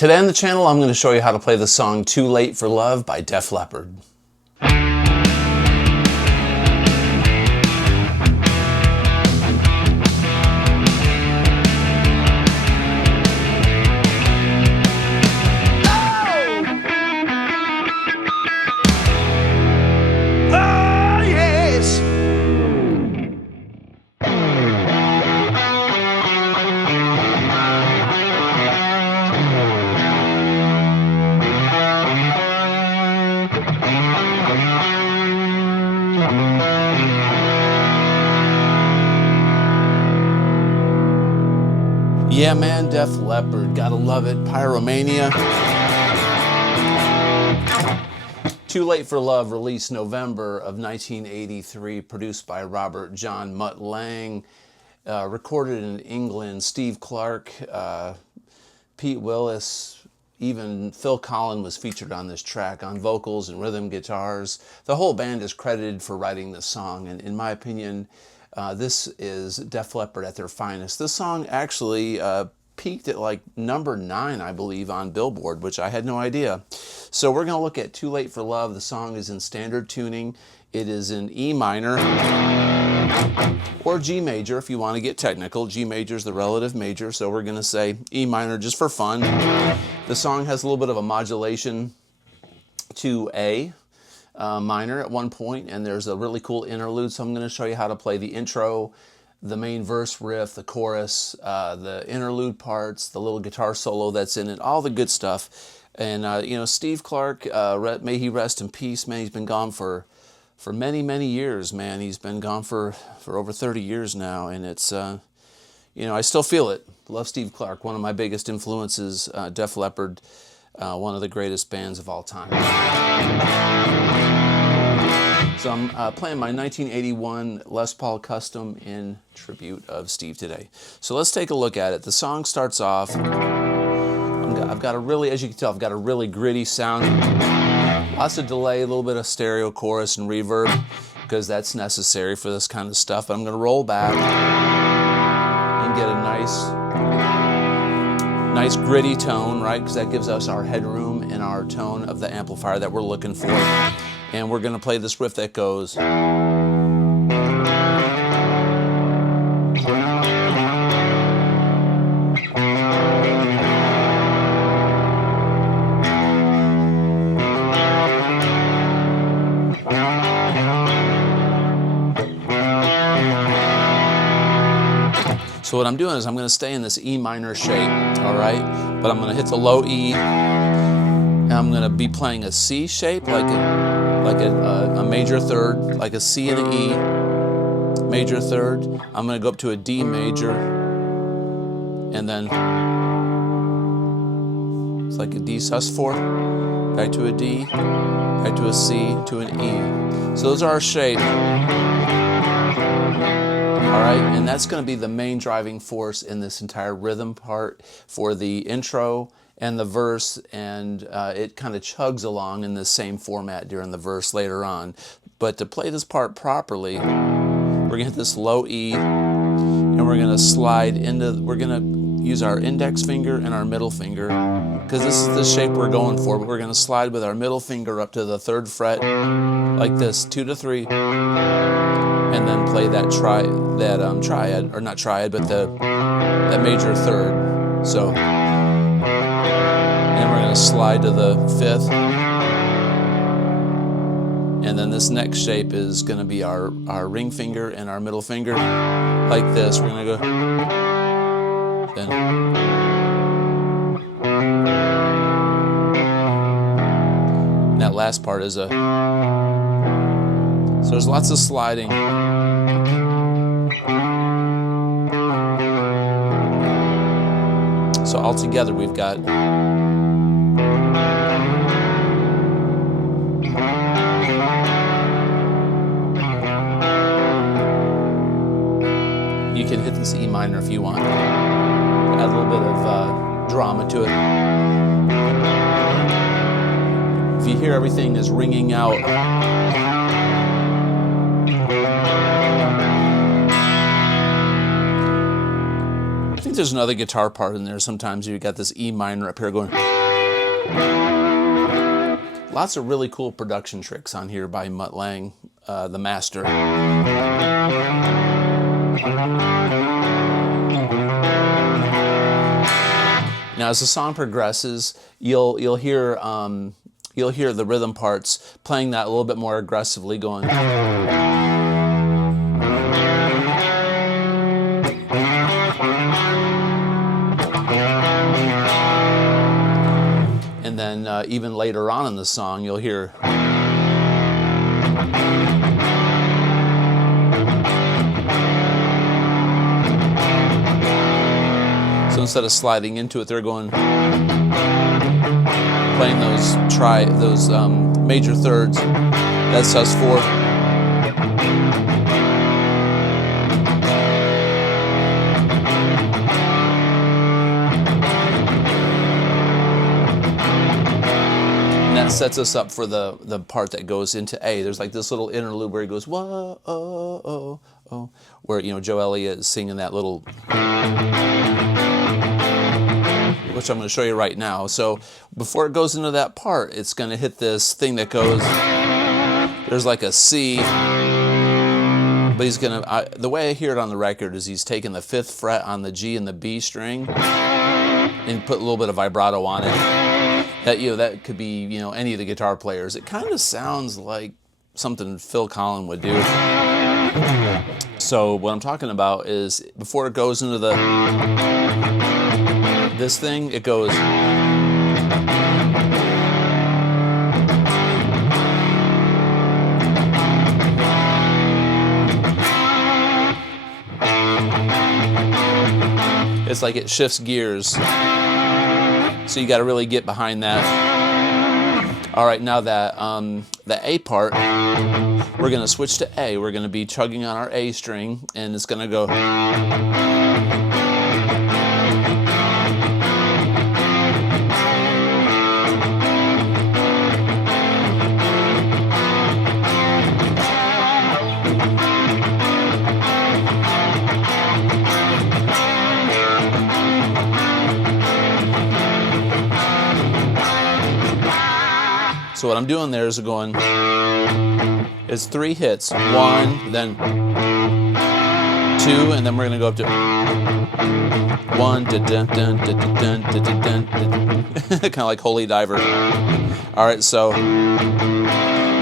Today on the channel, I'm going to show you how to play the song Too Late for Love by Def Leppard. Yeah, man, Def Leppard, gotta love it. Pyromania. Too Late for Love, released November of 1983, produced by Robert John Mutt Lang, recorded in England. Steve Clark, Pete Willis, even Phil Collen was featured on this track on vocals and rhythm guitars. The whole band is credited for writing this song, and in my opinion, this is Def Leppard at their finest. This song actually peaked at like number 9, I believe, on Billboard, which I had no idea. So we're going to look at Too Late for Love. The song is in standard tuning. It is in E minor or G major if you want to get technical. G major is the relative major, so we're going to say E minor just for fun. The song has a little bit of a modulation to A minor at one point, and there's a really cool interlude, so I'm going to show you how to play the intro, the main verse riff, the chorus, the interlude parts, the little guitar solo that's in it, all the good stuff. And you know, Steve Clark, may he rest in peace, man. He's been gone for many, many years, man. He's been gone for over 30 years now, and it's you know, I still feel it. Love Steve Clark, one of my biggest influences. Def Leppard, one of the greatest bands of all time. So I'm playing my 1981 Les Paul Custom in tribute of Steve today. So let's take a look at it. The song starts off, I've got a really, as you can tell, I've got a really gritty sound. Lots of delay, a little bit of stereo chorus and reverb, because that's necessary for this kind of stuff. But I'm going to roll back and get a nice gritty tone, right? Because that gives us our headroom and our tone of the amplifier that we're looking for. And we're going to play this riff that goes. So what I'm doing is I'm going to stay in this E minor shape, all right? But I'm going to hit the low E, and I'm going to be playing a C shape, like a major third, like a C and an E, major third. I'm going to go up to a D major, and then it's like a D sus4, back to a D, back to a C, to an E. So those are our shape. All right, and that's going to be the main driving force in this entire rhythm part for the intro and the verse, and it kind of chugs along in the same format during the verse later on. But to play this part properly, we're going to hit this low E, and we're going to slide into, we're going to use our index finger and our middle finger, because this is the shape we're going for, but we're going to slide with our middle finger up to the 3rd fret, like this, 2 to 3, and then play that triad, or not triad, but that major third. So, and we're going to slide to the 5th, and then this next shape is going to be our ring finger and our middle finger, like this. We're going to go, then, and that last part is a, so there's lots of sliding. So all together we've got, you can hit this E minor if you want. Add a little bit of drama to it. If you hear everything is ringing out, there's another guitar part in there. Sometimes you got this E minor up here going. Lots of really cool production tricks on here by Mutt Lange, the master. Now, as the song progresses, you'll hear the rhythm parts playing that a little bit more aggressively, going. And then even later on in the song, you'll hear. So instead of sliding into it, they're going, playing those major thirds. That's sus4. And that sets us up for the part that goes into A. There's like this little interlude where he goes, whoa, oh, oh, oh, where, you know, Joe Elliott is singing that little, which I'm going to show you right now. So before it goes into that part, it's going to hit this thing that goes, there's like a C, but he's going to, the way I hear it on the record is he's taking the 5th fret on the G and the B string and put a little bit of vibrato on it. That, you know, that could be, you know, any of the guitar players. It kind of sounds like something Phil Collen would do. So what I'm talking about is before it goes into this thing, it goes. It's like it shifts gears. So you got to really get behind that. All right, now that the A part, we're going to switch to A. We're going to be chugging on our A string, and it's going to go. So what I'm doing there is going, it's 3 hits, 1, then 2, and then we're going to go up to 1, kind of like Holy Diver. All right, so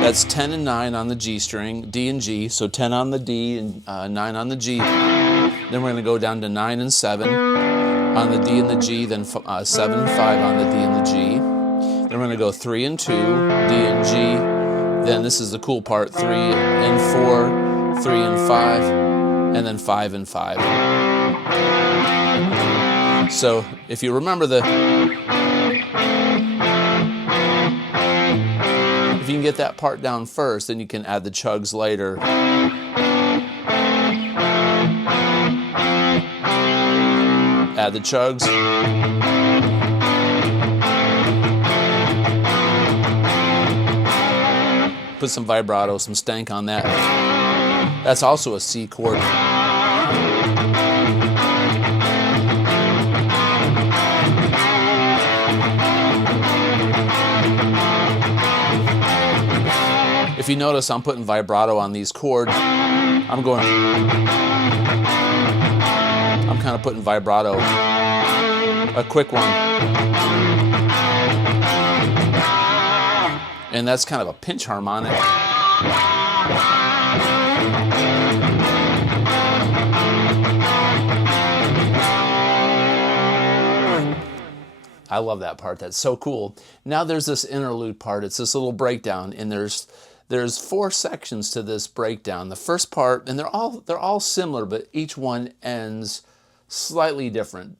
that's 10 and 9 on the G string, D and G, so 10 on the D and 9 on the G. Then we're going to go down to 9 and 7 on the D and the G, then 7 and 5 on the D and the G. Then we're going to go 3 and 2, D and G. Then this is the cool part, 3 and 4, 3 and 5, and then 5 and 5. So if you remember if you can get that part down first, then you can add the chugs later. Add the chugs. Put some vibrato, some stank on that. That's also a C chord. If you notice, I'm putting vibrato on these chords. I'm kind of putting vibrato, a quick one. And that's kind of a pinch harmonic. I love that part. That's so cool. Now there's this interlude part. It's this little breakdown, and there's 4 sections to this breakdown. The first part, and they're all similar, but each one ends slightly different,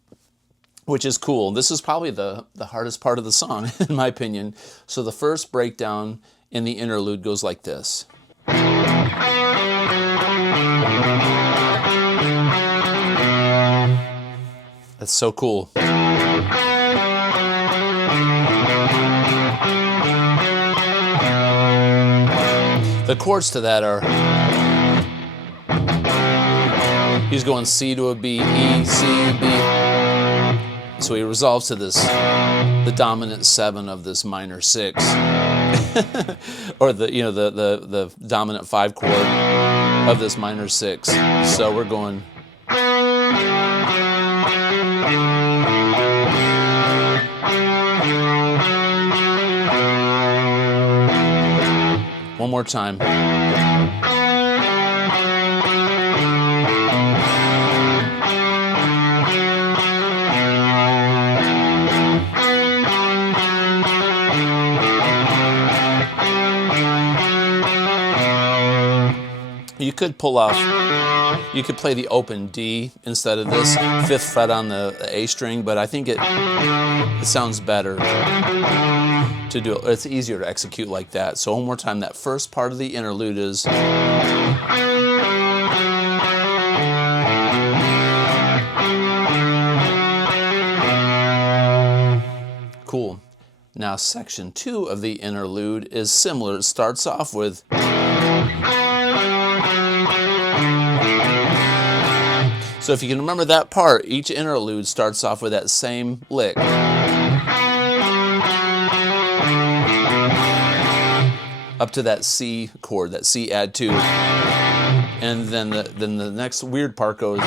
which is cool. This is probably the hardest part of the song, in my opinion. So the first breakdown in the interlude goes like this. That's so cool. The chords to that are, he's going C to a B, E, C, B. So he resolves to this, the dominant 7 of this minor 6, or the dominant 5 chord of this minor 6. So we're going. One more time. You could pull off, you could play the open D instead of this 5th fret on the A string, but I think it sounds better to do it. It's easier to execute like that. So one more time, that first part of the interlude is. Cool. Now section 2 of the interlude is similar. It starts off with. So if you can remember that part, each interlude starts off with that same lick. Up to that C chord, that C add 2. And then the next weird part goes.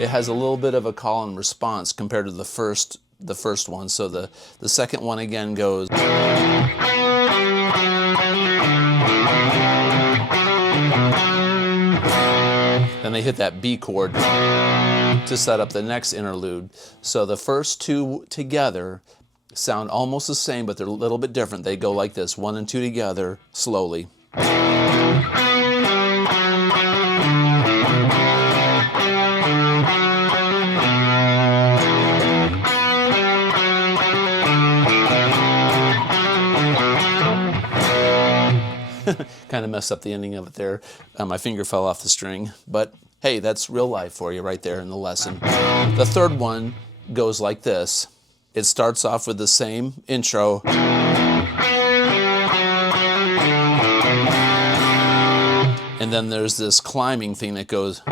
It has a little bit of a call and response compared to the first one. So the second one again goes. Then they hit that B chord to set up the next interlude. So the first 2 together sound almost the same, but they're a little bit different. They go like this, 1 and 2 together, slowly. Kind of messed up the ending of it there. My finger fell off the string, but hey, that's real life for you right there in the lesson. The third one goes like this. It starts off with the same intro. And then there's this climbing thing that goes.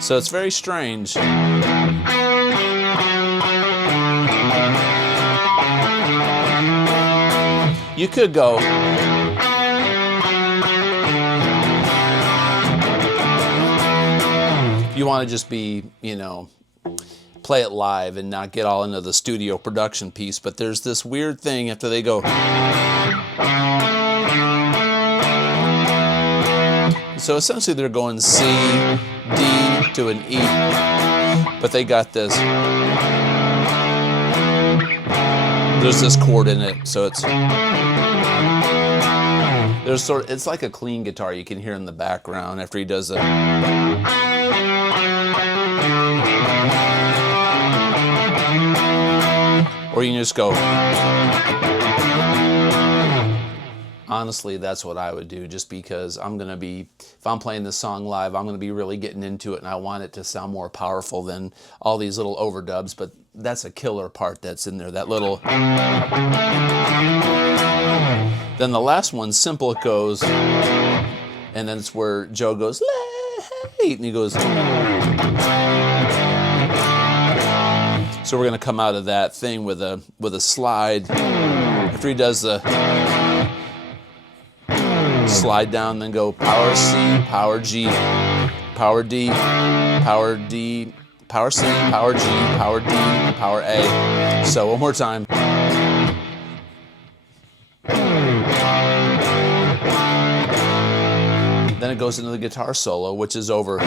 So it's very strange. You could go. You want to just be, play it live and not get all into the studio production piece, but there's this weird thing after they go. So essentially they're going C, D to an E, but they got this. There's this chord in it, so it's it's like a clean guitar you can hear in the background after he does it. Or you can just go. Honestly, that's what I would do, just because if I'm playing this song live, I'm going to be really getting into it, and I want it to sound more powerful than all these little overdubs, but that's a killer part that's in there, that little. Then the last one, simple, it goes, and then it's where Joe goes, "Late," and he goes. So we're going to come out of that thing with a slide. After he does the slide down, then go power C, power G, power D, power D, power C, power G, power D, power A. So one more time. Then it goes into the guitar solo, which is over.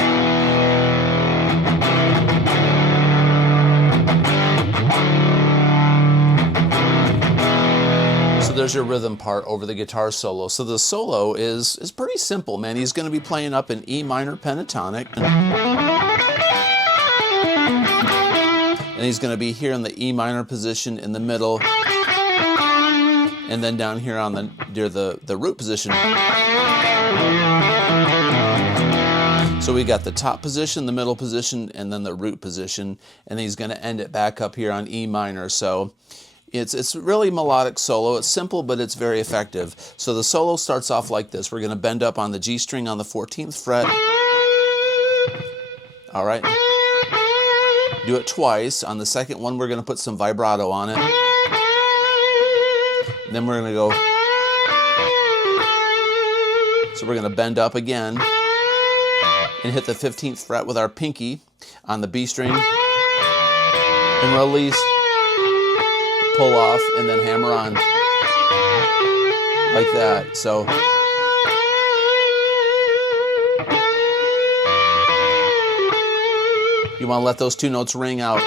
So there's your rhythm part over the guitar solo. So the solo is pretty simple, man. He's going to be playing up an E minor pentatonic. And he's going to be here in the E minor position in the middle. And then down here on near the root position. So we got the top position, the middle position, and then the root position. And he's going to end it back up here on E minor. So It's really melodic solo. It's simple, but it's very effective. So the solo starts off like this. We're going to bend up on the G string on the 14th fret. All right. Do it twice. On the second one, we're going to put some vibrato on it. Then we're going to go. So we're going to bend up again and hit the 15th fret with our pinky on the B string and release, pull off, and then hammer on like that. So you want to let those two notes ring out.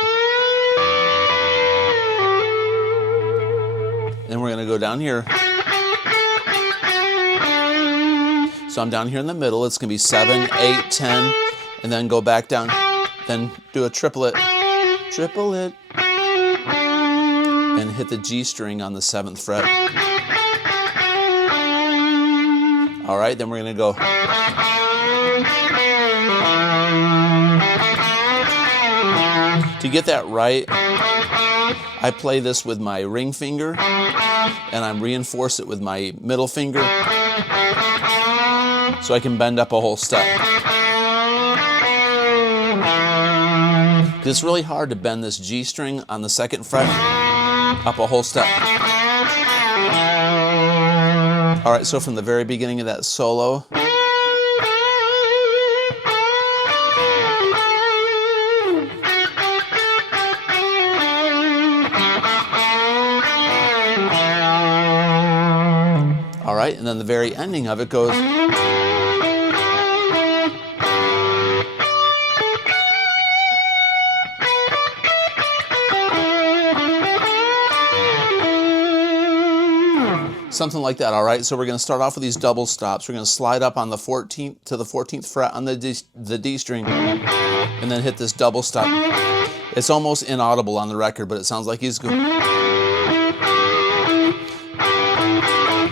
Then we're going to go down here. So I'm down here in the middle. It's going to be 7, 8, 10, and then go back down. Then do a triplet, and hit the G string on the 7th fret. All right, then we're going to go. To get that right, I play this with my ring finger, and I reinforce it with my middle finger, so I can bend up a whole step. It's really hard to bend this G string on the 2nd fret up a whole step. All right, so from the very beginning of that solo, all right, and then the very ending of it goes. Something like that, all right? So we're going to start off with these double stops. We're going to slide up on the 14th to the 14th fret on the D string, and then hit this double stop. It's almost inaudible on the record, but it sounds like he's going.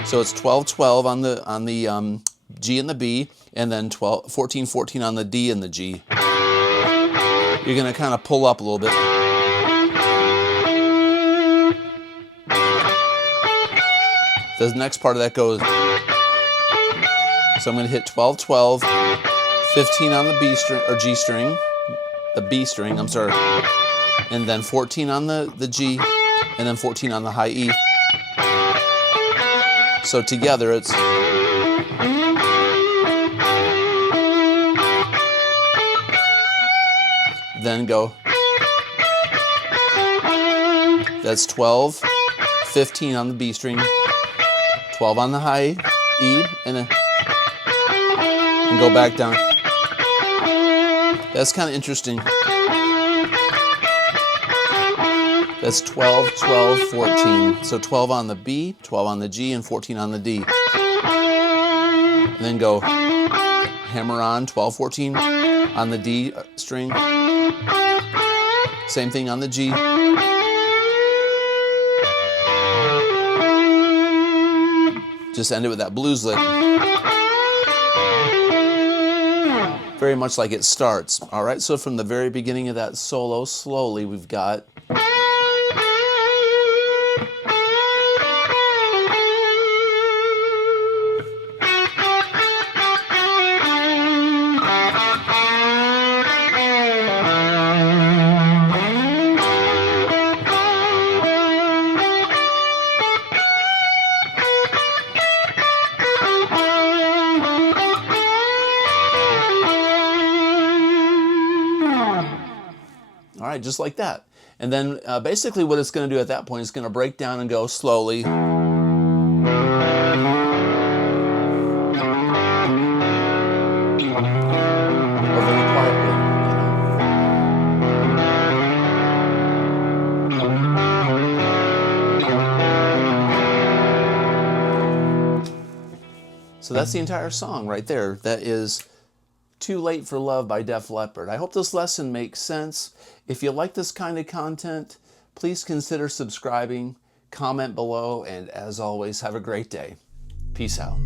So it's 12-12 on the G and the B, and then 14-14 on the D and the G. You're going to kind of pull up a little bit. The next part of that goes. So I'm going to hit 12-12, 15 on the B string or G string, the B string, I'm sorry, and then 14 on the G, and then 14 on the high E. So together it's. Then go. That's 12, 15 on the B string, 12 on the high E, and then go back down. That's kind of interesting. That's 12, 12, 14. So 12 on the B, 12 on the G, and 14 on the D. And then go hammer on 12, 14 on the D string. Same thing on the G. Just end it with that blues lick. Very much like it starts. All right, so from the very beginning of that solo, slowly we've got. All right, just like that. And then basically what it's going to do at that point is going to break down and go slowly. So that's the entire song right there. That is Too Late for Love by Def Leppard. I hope this lesson makes sense. If you like this kind of content, please consider subscribing, comment below, and as always, have a great day. Peace out.